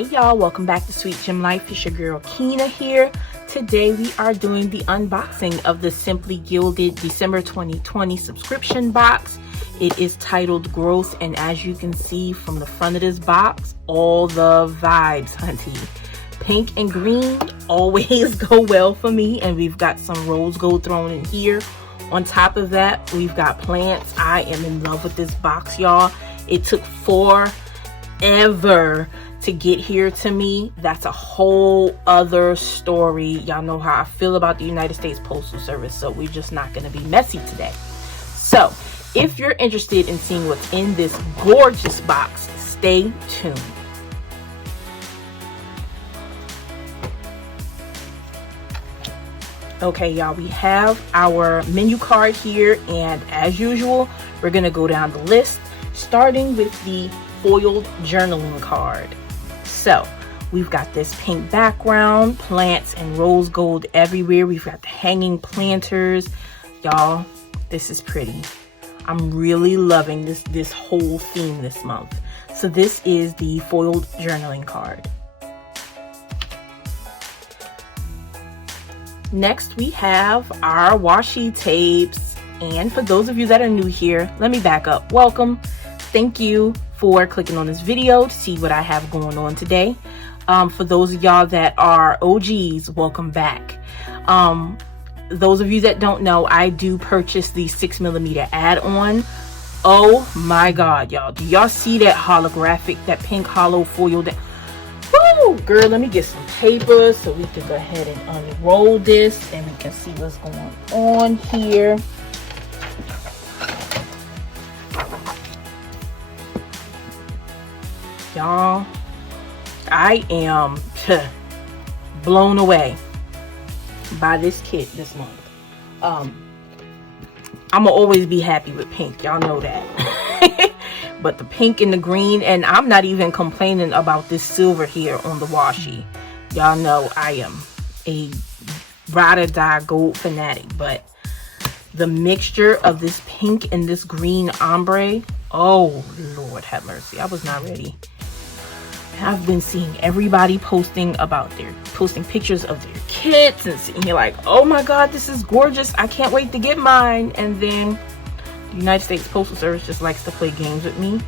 Hey y'all, welcome back to Sweet Gem Life. It's your girl Keena here. Today we are doing the unboxing of the Simply Gilded December 2020 subscription box. It is titled Growth, and as you can see from the front of this box, all the vibes, hunty. Pink and green always go well for me, and we've got some rose gold thrown in here. On top of that, we've got plants. I am in love with this box, y'all. It took forever to get here to me. That's a whole other story. Y'all know how I feel about the United States Postal Service, so we're just not going to be messy today. So if you're interested in seeing what's in this gorgeous box, stay tuned. Okay, y'all, we have our menu card here, and as usual, we're going to go down the list, starting with the foiled journaling card. So we've got this pink background, plants and rose gold everywhere. We've got the hanging planters. Y'all, this is pretty. I'm really loving this whole theme this month. So this is the foiled journaling card. Next, we have our washi tapes. And for those of you that are new here, let me back up. Welcome. Thank you for clicking on this video to see what I have going on today. For those of y'all that are OGs, welcome back. Those of you that don't know, I do purchase the 6mm add-on. Oh my god, y'all, do y'all see that holographic, that pink hollow foil? Woo, girl, let me get some paper so we can go ahead and unroll this and we can see what's going on here. Y'all, I am blown away by this kit this month. I'm gonna always be happy with pink, y'all know that. But the pink and the green, and I'm not even complaining about this silver here on the washi. Y'all know I am a ride or die gold fanatic, but the mixture of this pink and this green ombre, oh Lord have mercy, I was not ready. I've been seeing everybody posting pictures of their kits and sitting here like, oh my god, this is gorgeous, I can't wait to get mine. And then the United States Postal Service just likes to play games with me.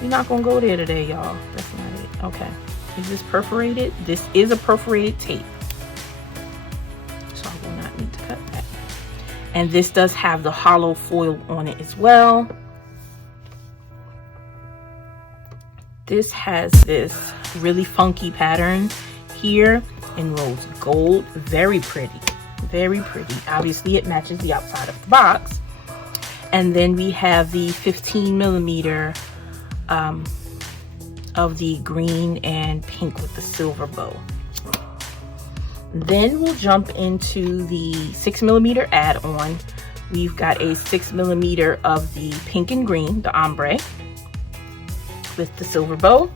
We're not gonna go there today, y'all. That's not it. Okay, is this perforated? This is a perforated tape, so I will not need to cut that. And this does have the hollow foil on it as well. This has this really funky pattern here in rose gold. Very pretty, very pretty. Obviously it matches the outside of the box. And then we have the 15mm of the green and pink with the silver bow. Then we'll jump into the 6mm add-on. We've got a 6mm of the pink and green, the ombre, with the silver bow.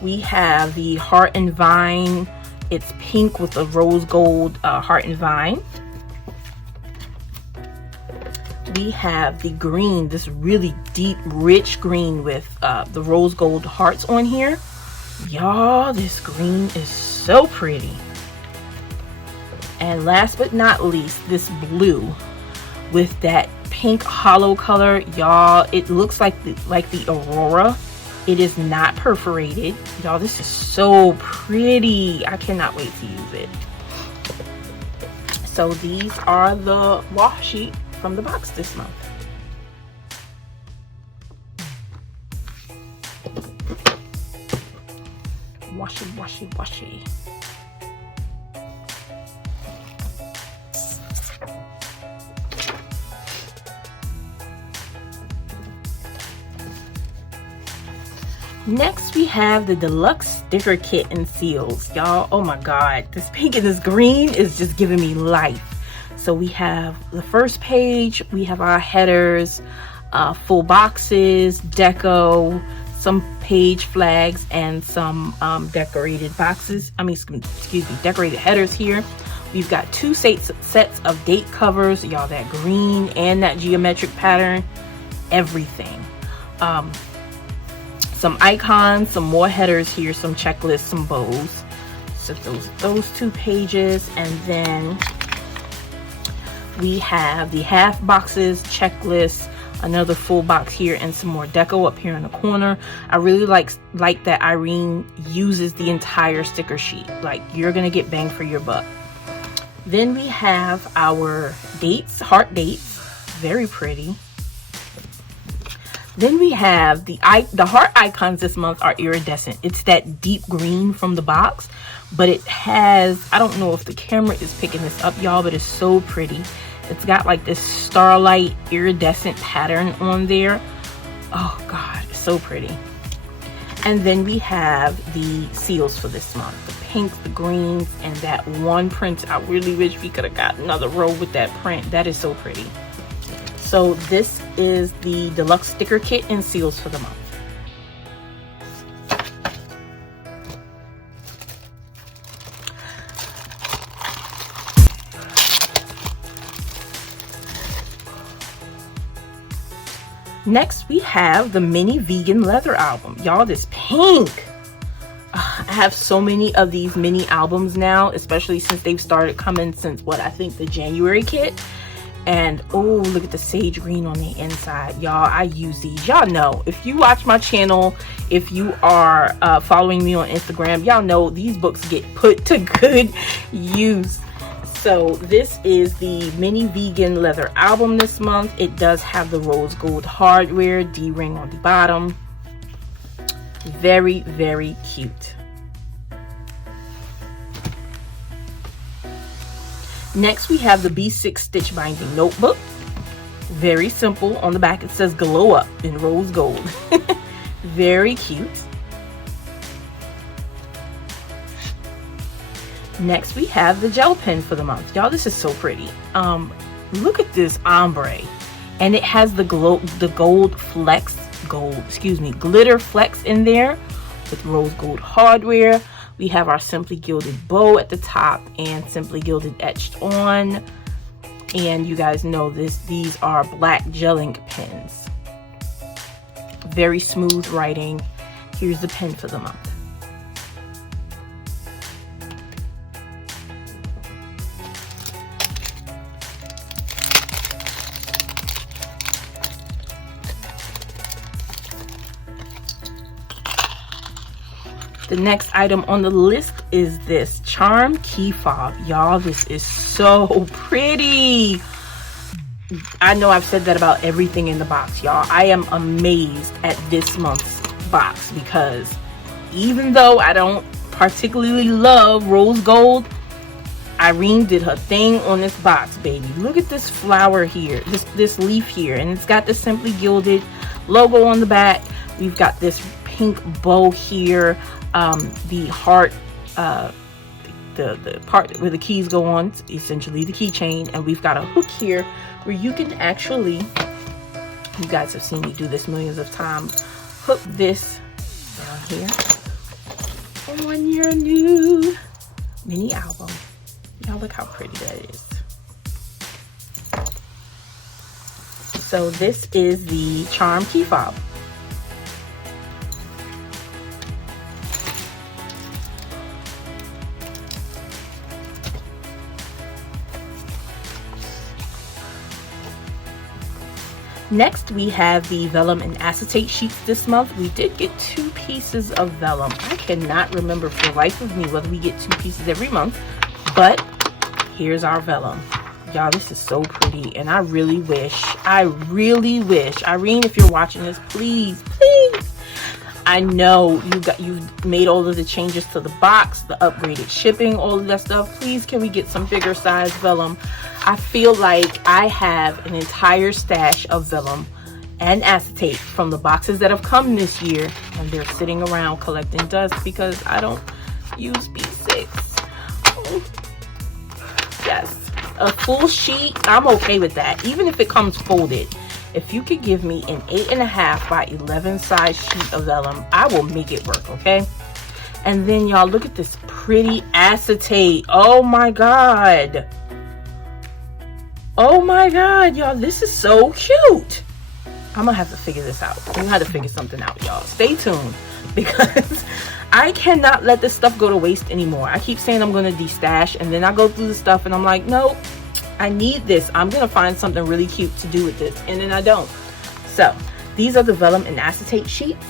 We have the heart and vine. It's pink with a rose gold heart and vine. We have the green, this really deep, rich green with the rose gold hearts on here. Y'all, this green is so pretty. And last but not least, this blue with that pink hollow color. Y'all, it looks like the aurora. It is not perforated. Y'all, this is so pretty. I cannot wait to use it. So these are the washi from the box this month. Washi, washi, washi. Next, we have the Deluxe sticker kit and seals. Y'all, oh my god, this pink and this green is just giving me life. So we have the first page, we have our headers, full boxes, deco, some page flags, and some decorated boxes. Excuse me, decorated headers here. We've got two sets of date covers. Y'all, that green and that geometric pattern, everything. some icons, some more headers here, some checklists, some bows. So those 2 pages, and then we have the half boxes, checklists, another full box here, and some more deco up here in the corner. I really like that Irene uses the entire sticker sheet. Like, you're gonna get bang for your buck. Then we have our dates, heart dates, very pretty. Then we have the heart icons this month are iridescent. It's that deep green from the box, but it has, I don't know if the camera is picking this up, y'all, but it's so pretty. It's got like this starlight iridescent pattern on there. Oh God, it's so pretty. And then we have the seals for this month. The pinks, the greens, and that one print. I really wish we could have got another row with that print. That is so pretty. So this is the deluxe sticker kit and seals for the month. Next, we have the mini vegan leather album. Y'all, this pink. I have so many of these mini albums now, especially since they've started coming since, what, I think the January kit. And oh, look at the sage green on the inside. Y'all, I use these. Y'all know, if you watch my channel, if you are following me on Instagram, y'all know these books get put to good use. So this is the mini vegan leather album this month. It does have the rose gold hardware, D-ring on the bottom. Very, very cute. Next, we have the B6 stitch binding notebook. Very simple. On the back, it says glow up in rose gold. Very cute. Next, we have the gel pen for the month. Y'all, this is so pretty. Look at this ombre, and it has the glitter flex in there with rose gold hardware. We have our Simply Gilded bow at the top and Simply Gilded etched on. And you guys know these are black gel ink pens. Very smooth writing. Here's the pen for the month. The next item on the list is this charm key fob. Y'all, this is so pretty. I know I've said that about everything in the box, y'all. I am amazed at this month's box because even though I don't particularly love rose gold, Irene did her thing on this box, baby. Look at this flower here, this leaf here, and it's got the Simply Gilded logo on the back. We've got this pink bow here. The heart, the part where the keys go on, essentially the keychain, and we've got a hook here where you can actually, you guys have seen me do this millions of times, hook this down here on your new mini album. Y'all, look how pretty that is. So this is the charm key fob. Next, we have the vellum and acetate sheets this month. We did get 2 pieces of vellum. I cannot remember for the life of me whether we get 2 pieces every month, but here's our vellum. Y'all, this is so pretty, and I really wish, Irene, if you're watching this, please, I know you've made all of the changes to the box, the upgraded shipping, all of that stuff. Please, can we get some bigger size vellum? I feel like I have an entire stash of vellum and acetate from the boxes that have come this year, and they're sitting around collecting dust because I don't use B6. Oh. Yes, a full sheet, I'm okay with that, even if it comes folded. If you could give me an 8.5 by 11 size sheet of vellum, I will make it work, okay? And then y'all, look at this pretty acetate. Oh my God. Oh my God, y'all, this is so cute. I'm gonna have to figure this out. We have to figure something out, y'all. Stay tuned, because I cannot let this stuff go to waste anymore. I keep saying I'm gonna destash, and then I go through the stuff and I'm like, nope, I need this. I'm gonna find something really cute to do with this, and then I don't. So these are the vellum and acetate sheets.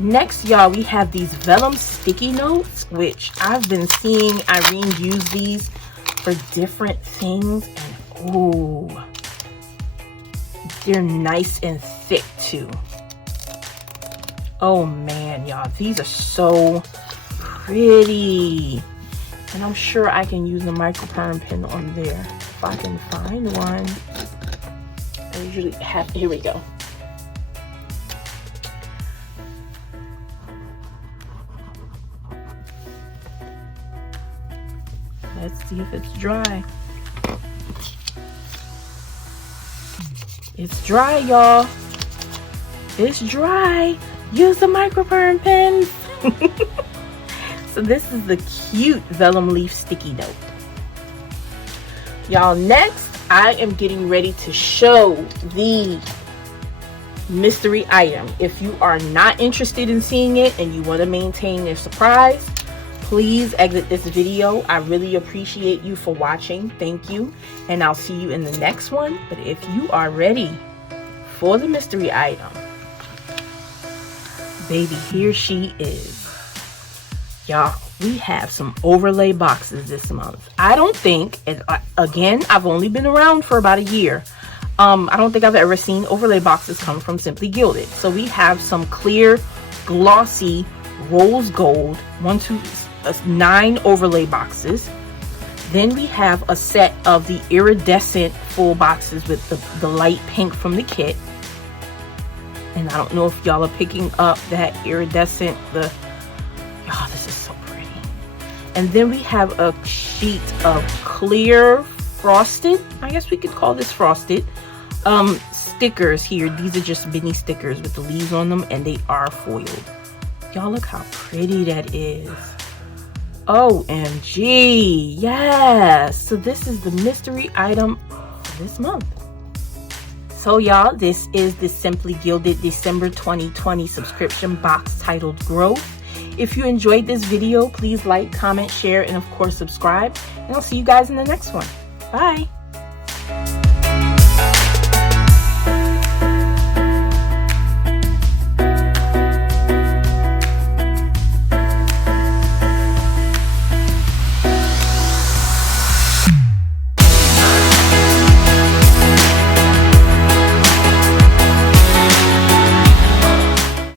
Next, y'all, we have these vellum sticky notes, which I've been seeing Irene use these for different things, and ooh, they're nice and thick too. Oh man, y'all, these are so pretty, and I'm sure I can use a microperm pen on there if I can find one. I usually have, here we go. Let's see if it's dry. It's dry, y'all. It's dry. Use the microperm pens. So this is the cute vellum leaf sticky note. Y'all, next I am getting ready to show the mystery item. If you are not interested in seeing it and you want to maintain your surprise, please exit this video. I really appreciate you for watching. Thank you. And I'll see you in the next one. But if you are ready for the mystery item, baby, here she is. Y'all, we have some overlay boxes this month. I don't think, and again, I've only been around for about a year. I don't think I've ever seen overlay boxes come from Simply Gilded. So we have some clear, glossy, rose gold, 9 overlay boxes. Then we have a set of the iridescent full boxes with the light pink from the kit. And I don't know if y'all are picking up that iridescent, y'all, this is so pretty. And then we have a sheet of clear frosted, I guess we could call this frosted, stickers here. These are just mini stickers with the leaves on them, and they are foiled. Y'all, look how pretty that is. OMG, yes. So this is the mystery item for this month. So y'all, this is the Simply Gilded December 2020 subscription box titled Growth. If you enjoyed this video, please like, comment, share, and of course subscribe. And I'll see you guys in the next one. Bye.